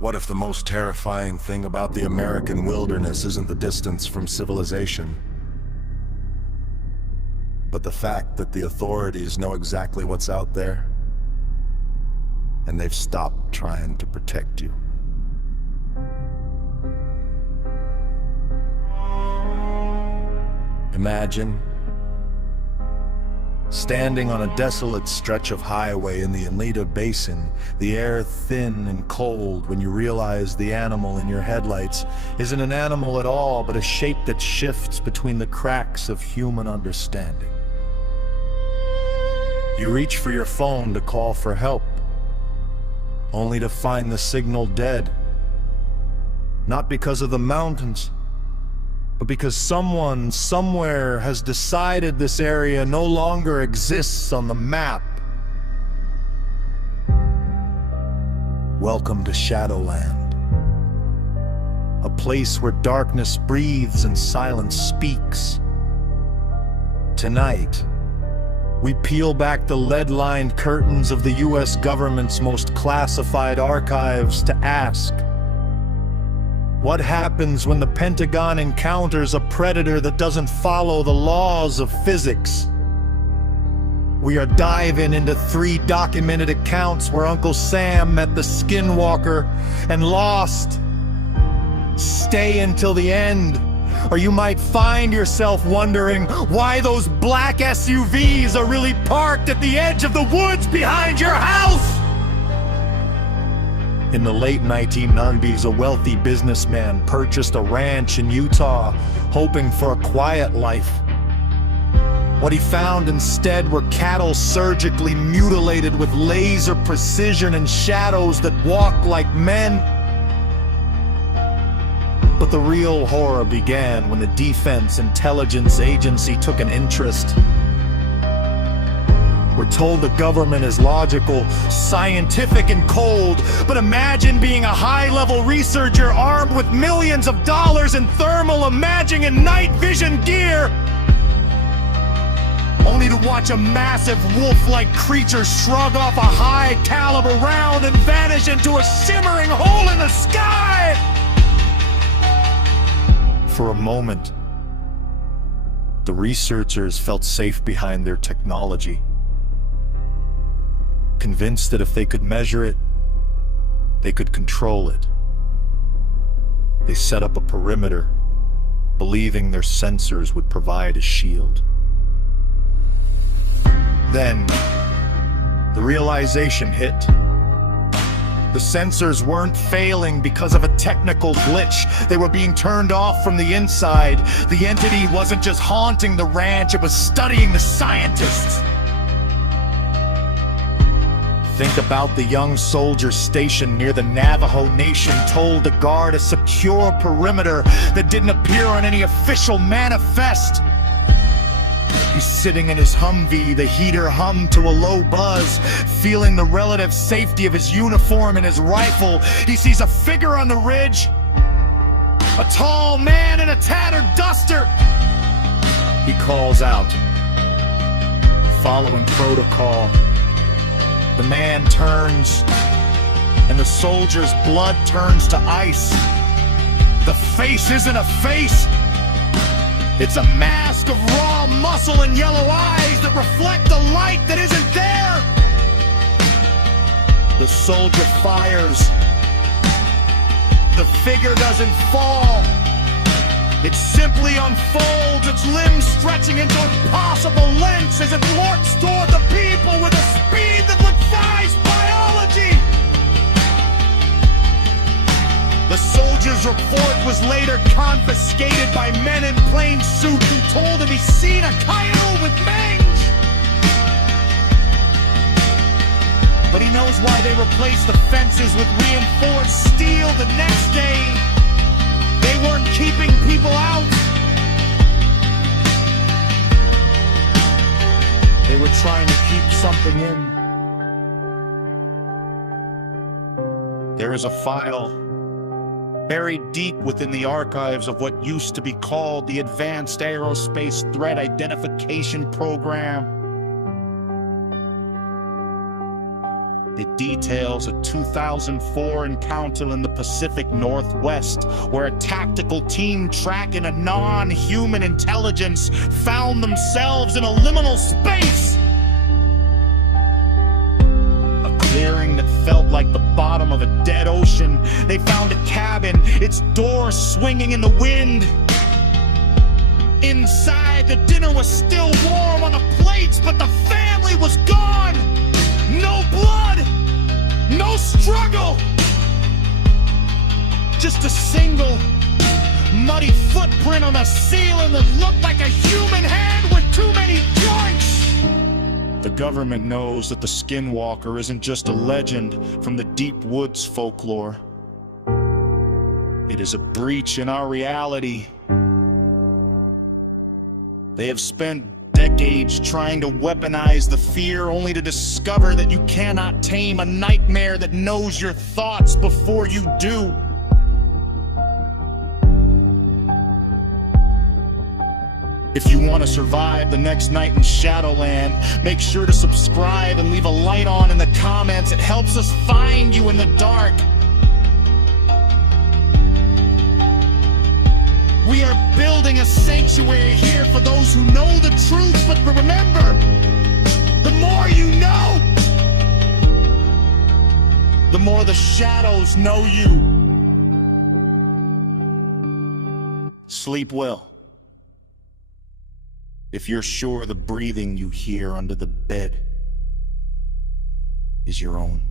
What if the most terrifying thing about the American wilderness isn't the distance from civilization, but the fact that the authorities know exactly what's out there, and they've stopped trying to protect you? Imagine standing on a desolate stretch of highway in the Uintah Basin, the air thin and cold, when you realize the animal in your headlights isn't an animal at all, but a shape that shifts between the cracks of human understanding. You reach for your phone to call for help, only to find the signal dead. Not because of the mountains, but because someone, somewhere, has decided this area no longer exists on the map. Welcome to Shadowland, a place where darkness breathes and silence speaks. Tonight, we peel back the lead-lined curtains of the US government's most classified archives to ask, what happens when the Pentagon encounters a predator that doesn't follow the laws of physics? We are diving into 3 documented accounts where Uncle Sam met the Skinwalker and lost. Stay until the end, or you might find yourself wondering why those black SUVs are really parked at the edge of the woods behind your house. In the late 1990s, a wealthy businessman purchased a ranch in Utah, hoping for a quiet life. What he found instead were cattle surgically mutilated with laser precision and shadows that walked like men. But the real horror began when the Defense Intelligence Agency took an interest. We're told the government is logical, scientific, and cold, but imagine being a high-level researcher armed with millions of dollars in thermal imaging and night vision gear, only to watch a massive wolf-like creature shrug off a high-caliber round and vanish into a shimmering hole in the sky! For a moment, the researchers felt safe behind their technology, convinced that if they could measure it, they could control it. They set up a perimeter, believing their sensors would provide a shield. Then, the realization hit. The sensors weren't failing because of a technical glitch. They were being turned off from the inside. The entity wasn't just haunting the ranch, it was studying the scientists. Think about the young soldier stationed near the Navajo Nation, told to guard a secure perimeter that didn't appear on any official manifest. He's sitting in his Humvee, the heater hummed to a low buzz, feeling the relative safety of his uniform and his rifle. He sees a figure on the ridge, a tall man in a tattered duster. He calls out, following protocol. The man turns, and the soldier's blood turns to ice. The face isn't a face. It's a mask of raw muscle and yellow eyes that reflect the light that isn't there. The soldier fires. The figure doesn't fall. It simply unfolds, its limbs stretching into impossible lengths as it lurks toward the people with a speed that defies biology. The soldier's report was later confiscated by men in plain suit who told him he's seen a coyote with mange. But he knows why they replaced the fences with reinforced steel the next day. They weren't keeping people out. They were trying to keep something in. There is a file buried deep within the archives of what used to be called the Advanced Aerospace Threat Identification Program. It details a 2004 encounter in the Pacific Northwest, where a tactical team tracking a non-human intelligence found themselves in a liminal space. A clearing that felt like the bottom of a dead ocean. They found a cabin, its door swinging in the wind. Inside, the dinner was still warm on the plates, but the family was gone. No blood, no struggle. Just a single muddy footprint on the ceiling that looked like a human hand with too many joints. The government knows that the Skinwalker isn't just a legend from the deep woods folklore. It is a breach in our reality. They have spent decades trying to weaponize the fear, only to discover that you cannot tame a nightmare that knows your thoughts before you do. If you want to survive the next night in Shadowland, make sure to subscribe and leave a light on in the comments. It helps us find you in the dark. We are building a sanctuary here for those who know the truth, but remember, the more you know, the more the shadows know you. Sleep well, if you're sure the breathing you hear under the bed is your own.